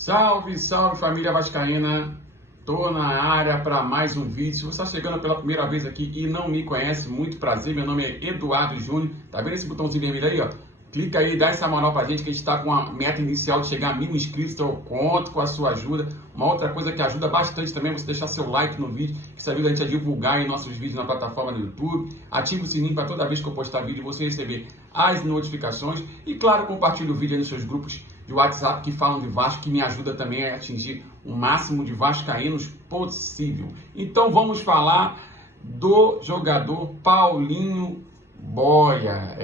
Salve, salve família vascaína, tô na área para mais um vídeo. Se você está chegando pela primeira vez aqui e não me conhece, muito prazer, meu nome é Eduardo Júnior. Tá vendo esse botãozinho vermelho aí, ó? Clica aí, dá essa moral pra gente que a gente tá com a meta inicial de chegar a 1000 inscritos, então eu conto com a sua ajuda. Uma outra coisa que ajuda bastante também é você deixar seu like no vídeo, que isso ajuda a gente a divulgar aí nossos vídeos na plataforma do YouTube. Ativa o sininho para toda vez que eu postar vídeo você receber as notificações. E claro, compartilhe o vídeo aí nos seus grupos de WhatsApp que falam de Vasco, que me ajuda também a atingir o máximo de vascaínos possível. Então vamos falar do jogador Paulinho Boia.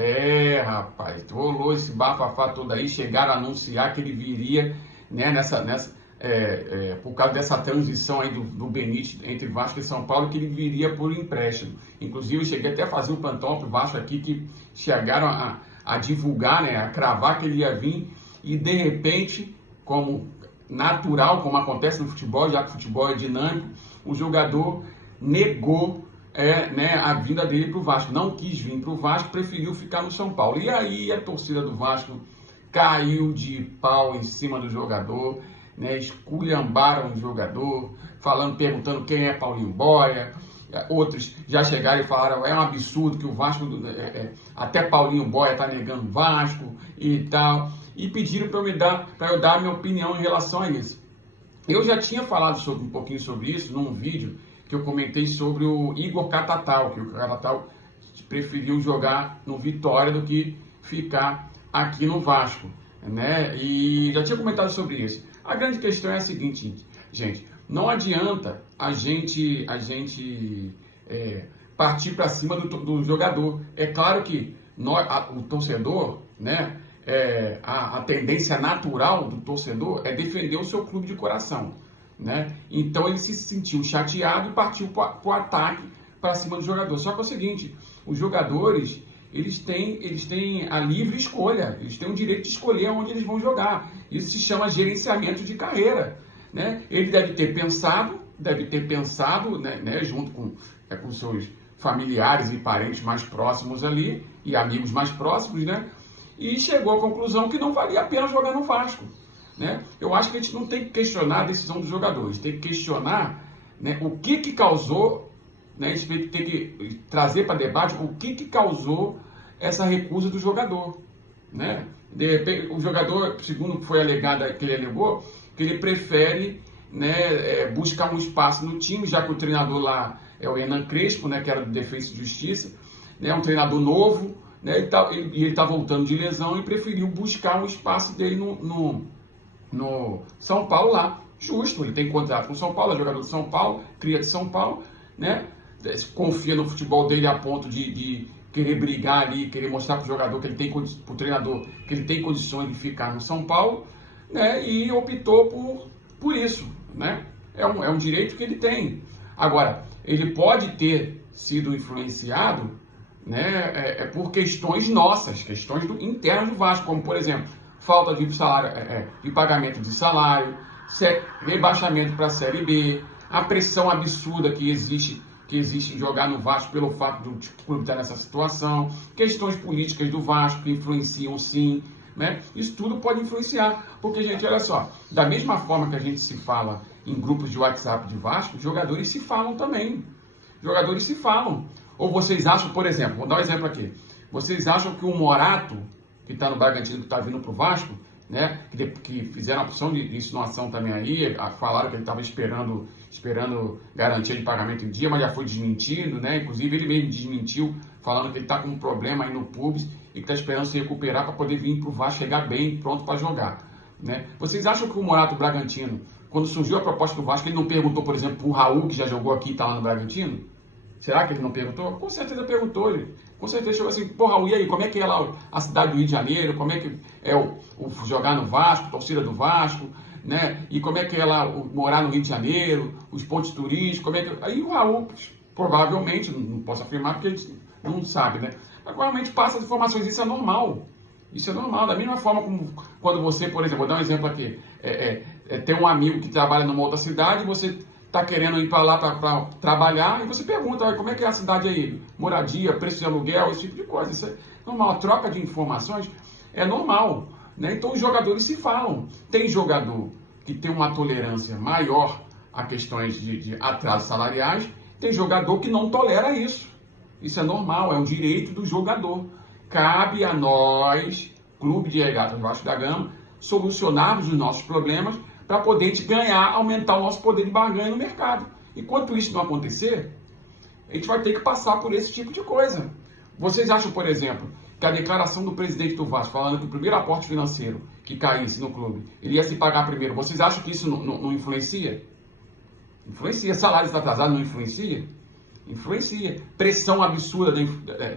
Rapaz, rolou esse bafafá todo aí, chegaram a anunciar que ele viria, né, por causa dessa transição aí do Benítez entre Vasco e São Paulo, que ele viria por empréstimo. Inclusive, eu cheguei até a fazer um plantão pro Vasco aqui, que chegaram a divulgar, né, a cravar que ele ia vir, e de repente, como natural, como acontece no futebol, já que o futebol é dinâmico, o jogador negou a vinda dele para o Vasco. Não quis vir para o Vasco, preferiu ficar no São Paulo. E aí a torcida do Vasco caiu de pau em cima do jogador, né, esculhambaram o jogador, perguntando quem é Paulinho Boia. Outros já chegaram e falaram, é um absurdo que o Vasco, até Paulinho Boia está negando o Vasco e tal. E pediram para eu dar a minha opinião em relação a isso. Eu já tinha falado um pouquinho sobre isso num vídeo que eu comentei sobre o Igor Catatal, que o Catatal preferiu jogar no Vitória do que ficar aqui no Vasco, né? E já tinha comentado sobre isso. A grande questão é a seguinte, gente, não adianta a gente partir para cima do jogador. É claro que o torcedor, né? A tendência natural do torcedor é defender o seu clube de coração, né? Então ele se sentiu chateado e partiu para o ataque para cima do jogador. Só que é o seguinte, os jogadores eles têm a livre escolha, eles têm o direito de escolher onde eles vão jogar. Isso se chama gerenciamento de carreira, né? Ele deve ter pensado, né, junto com seus familiares e parentes mais próximos ali e amigos mais próximos, né? E chegou à conclusão que não valia a pena jogar no Vasco, né? Eu acho que a gente não tem que questionar a decisão dos jogadores, tem que questionar, né, o que causou, né, a gente tem que trazer para debate o que causou essa recusa do jogador, né? De repente, o jogador, segundo foi alegado, que ele alegou, que ele prefere, né, buscar um espaço no time, já que o treinador lá é o Hernan Crespo, né, que era do Defensa e Justiça, né, um treinador novo, né, e ele está voltando de lesão e preferiu buscar um espaço dele no São Paulo lá. Justo, ele tem contrato com o São Paulo, é jogador de São Paulo, cria de São Paulo, né? Confia no futebol dele a ponto de querer brigar ali, querer mostrar para o jogador que ele tem, para o treinador, que ele tem condições de ficar no São Paulo, né? E optou por isso, né? É um direito que ele tem. Agora, ele pode ter sido influenciado, né, por questões nossas, questões internas do Vasco, como por exemplo, falta de salário, de pagamento de salário, rebaixamento para a Série B, a pressão absurda que existe em jogar no Vasco pelo fato do clube estar nessa situação, questões políticas do Vasco que influenciam sim, né? Isso tudo pode influenciar, porque, gente, olha só, da mesma forma que a gente se fala em grupos de WhatsApp de Vasco, jogadores se falam também. Jogadores se falam. Ou vocês acham, por exemplo, vou dar um exemplo aqui, vocês acham que o Morato, que está no Bragantino, que está vindo para o Vasco, né, que fizeram a opção de insinuação também aí, falaram que ele estava esperando garantia de pagamento em dia, mas já foi desmentido, né? Inclusive ele mesmo desmentiu, falando que ele está com um problema aí no pubis e que está esperando se recuperar para poder vir para o Vasco, chegar bem, pronto para jogar, né? Vocês acham que o Morato Bragantino, quando surgiu a proposta do Vasco, ele não perguntou, por exemplo, para o Raul, que já jogou aqui e está lá no Bragantino? Será que ele não perguntou? Com certeza perguntou, gente. Com certeza chegou assim, pô, Raul, e aí, como é que é lá a cidade do Rio de Janeiro? Como é que é o jogar no Vasco, torcida do Vasco, né? E como é que é lá morar no Rio de Janeiro, os pontos turísticos, como é que... Aí o Raul, provavelmente, não posso afirmar porque a gente não sabe, né? Mas provavelmente passa as informações, isso é normal. Isso é normal, da mesma forma como quando você, por exemplo, vou dar um exemplo aqui, tem um amigo que trabalha numa outra cidade, você está querendo ir para lá para trabalhar e você pergunta, como é que é a cidade aí? Moradia, preço de aluguel, esse tipo de coisa. Isso é normal. A troca de informações é normal, né? Então os jogadores se falam. Tem jogador que tem uma tolerância maior a questões de atrasos salariais, tem jogador que não tolera isso. Isso é normal, é um direito do jogador. Cabe a nós, Clube de Regatas Vasco da Gama, solucionarmos os nossos problemas para poder ganhar, aumentar o nosso poder de barganha no mercado. Enquanto isso não acontecer, a gente vai ter que passar por esse tipo de coisa. Vocês acham, por exemplo, que a declaração do presidente do Vasco, falando que o primeiro aporte financeiro que caísse no clube, ele ia se pagar primeiro, vocês acham que isso não influencia? Influencia. Salários atrasados não influencia? Influencia. Pressão absurda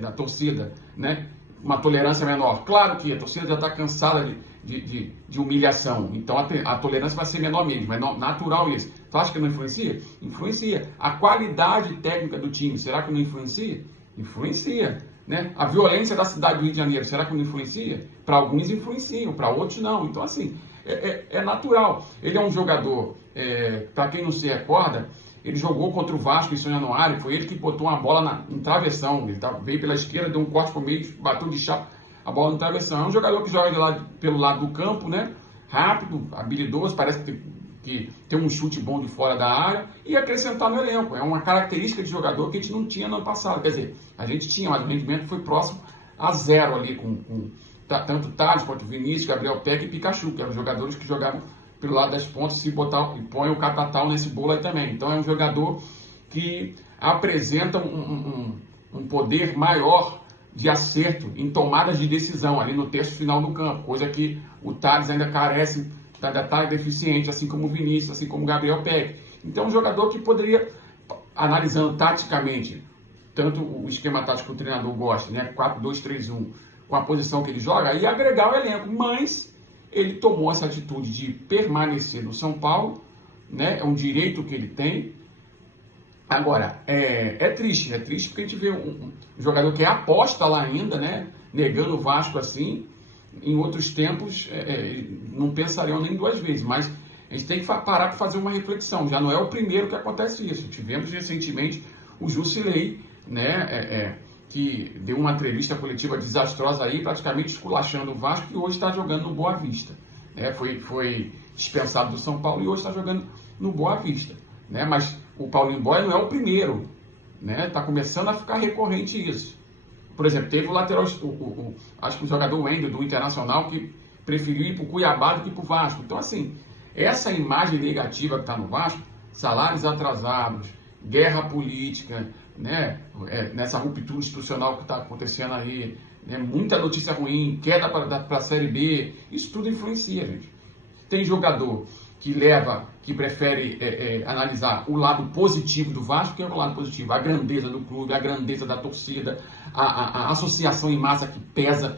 da torcida, né? Uma tolerância menor. Claro que a torcida já está cansada de humilhação, então a tolerância vai ser menor mesmo, é natural isso. Tu acha que não influencia? Influencia. A qualidade técnica do time, será que não influencia? Influencia. Né? A violência da cidade do Rio de Janeiro, será que não influencia? Para alguns influenciam, para outros não. Então, assim, é natural. Ele é um jogador, para quem não se recorda, ele jogou contra o Vasco em São Januário, foi ele que botou uma bola no travessão, ele veio pela esquerda, deu um corte por meio, bateu de chapa a bola no travessão. É um jogador que joga pelo lado do campo, né? Rápido, habilidoso, parece que tem um chute bom de fora da área e acrescentar no elenco. É uma característica de jogador que a gente não tinha no ano passado. Quer dizer, a gente tinha, mas o rendimento foi próximo a zero ali, com tanto Thales quanto Vinícius, Gabriel Peck e Pikachu, que eram jogadores que jogavam pelo lado das pontas, se botar e põe o Catatal nesse bolo aí também. Então é um jogador que apresenta um poder maior de acerto em tomadas de decisão ali no terço final do campo, coisa que o Thales ainda carece, ainda está deficiente, assim como o Vinícius, assim como o Gabriel Peck. Então é um jogador que poderia, analisando taticamente, tanto o esquema tático que o treinador gosta, né, 4-2-3-1, com a posição que ele joga, e agregar o elenco, mas ele tomou essa atitude de permanecer no São Paulo, né? É um direito que ele tem. Agora, é triste porque a gente vê um jogador que é aposta lá ainda, né? Negando o Vasco assim. Em outros tempos, não pensariam nem duas vezes, mas a gente tem que parar para fazer uma reflexão. Já não é o primeiro que acontece isso. Tivemos recentemente o Jusilei, né? Que deu uma entrevista coletiva desastrosa aí, praticamente esculachando o Vasco, e hoje está jogando no Boa Vista. Né? Foi dispensado do São Paulo e hoje está jogando no Boa Vista. Né? Mas o Paulinho Boia não é o primeiro. Está começando a ficar recorrente isso. Por exemplo, teve o lateral, acho que o jogador Wendel do Internacional, que preferiu ir para o Cuiabá do que para o Vasco. Então, assim, essa imagem negativa que está no Vasco, salários atrasados, guerra política, né? Nessa ruptura institucional que está acontecendo aí, né? Muita notícia ruim, queda para a Série B, isso tudo influencia, gente. Tem jogador que prefere analisar o lado positivo do Vasco, que é o lado positivo, a grandeza do clube, a grandeza da torcida, a associação em massa que pesa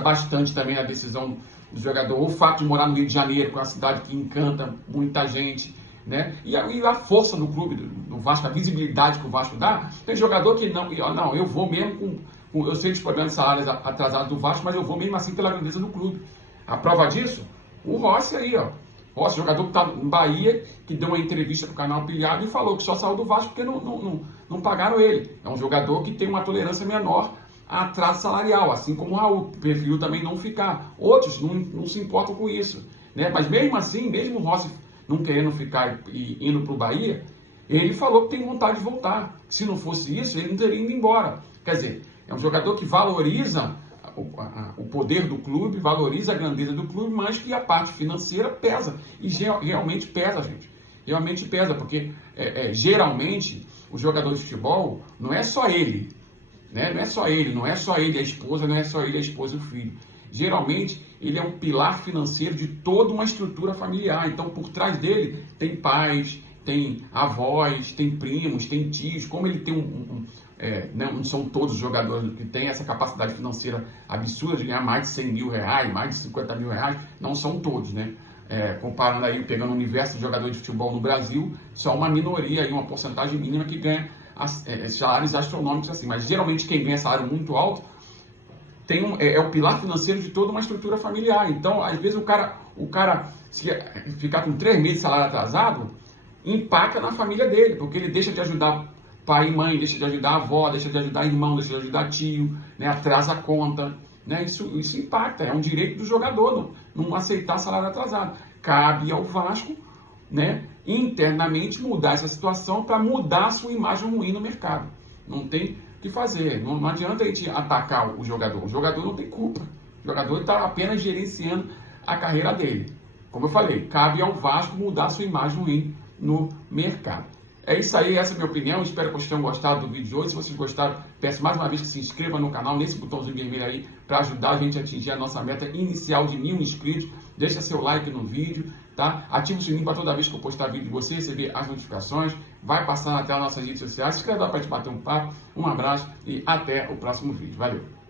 bastante também na decisão do jogador, o fato de morar no Rio de Janeiro, que é uma cidade que encanta muita gente, né? E a força do clube, do Vasco, a visibilidade que o Vasco dá. Tem jogador que não, eu vou mesmo eu sei dos problemas de salários atrasados do Vasco, mas eu vou mesmo assim pela grandeza do clube. A prova disso, o Rossi aí, ó. Rossi, jogador que está em Bahia, que deu uma entrevista para o canal Pilhado e falou que só saiu do Vasco porque não pagaram ele. É um jogador que tem uma tolerância menor a atraso salarial, assim como o Raul, preferiu também não ficar. Outros não se importam com isso, né? Mas mesmo assim, mesmo o Rossi não querendo ficar e indo para o Bahia, ele falou que tem vontade de voltar. Se não fosse isso, ele não teria ido embora. Quer dizer, é um jogador que valoriza o poder do clube, valoriza a grandeza do clube, mas que a parte financeira pesa. E realmente pesa, gente. Realmente pesa, porque geralmente o jogador de futebol não é só ele, né? Não é só ele a esposa, não é só ele a esposa e o filho. Geralmente, ele é um pilar financeiro de toda uma estrutura familiar. Então, por trás dele, tem pais, tem avós, tem primos, tem tios. Como ele tem não são todos os jogadores que têm essa capacidade financeira absurda de ganhar mais de 100 mil reais, mais de 50 mil reais. Não são todos, né? Comparando aí, pegando o universo de jogadores de futebol no Brasil, só uma minoria, aí, uma porcentagem mínima que ganha salários astronômicos assim. Mas, geralmente, quem ganha salário muito alto é o pilar financeiro de toda uma estrutura familiar. Então, às vezes, o cara se ficar com 3 meses de salário atrasado, impacta na família dele, porque ele deixa de ajudar pai e mãe, deixa de ajudar a avó, deixa de ajudar irmão, deixa de ajudar tio, né? Atrasa a conta. Né? Isso impacta, é um direito do jogador não aceitar salário atrasado. cabe ao Vasco, né, internamente mudar essa situação para mudar a sua imagem ruim no mercado. Não tem o que fazer. Não adianta a gente atacar o jogador. O jogador não tem culpa. O jogador está apenas gerenciando a carreira dele. Como eu falei, cabe ao Vasco mudar a sua imagem ruim no mercado. É isso aí, essa é a minha opinião. Espero que vocês tenham gostado do vídeo de hoje. Se vocês gostaram, peço mais uma vez que se inscreva no canal, nesse botãozinho vermelho aí, para ajudar a gente a atingir a nossa meta inicial de 1000 inscritos. Deixa seu like no vídeo, tá? Ativa o sininho para toda vez que eu postar vídeo você receber as notificações. Vai passar na tela nossas redes sociais. Se inscreve lá para te bater um papo. Um abraço e até o próximo vídeo. Valeu!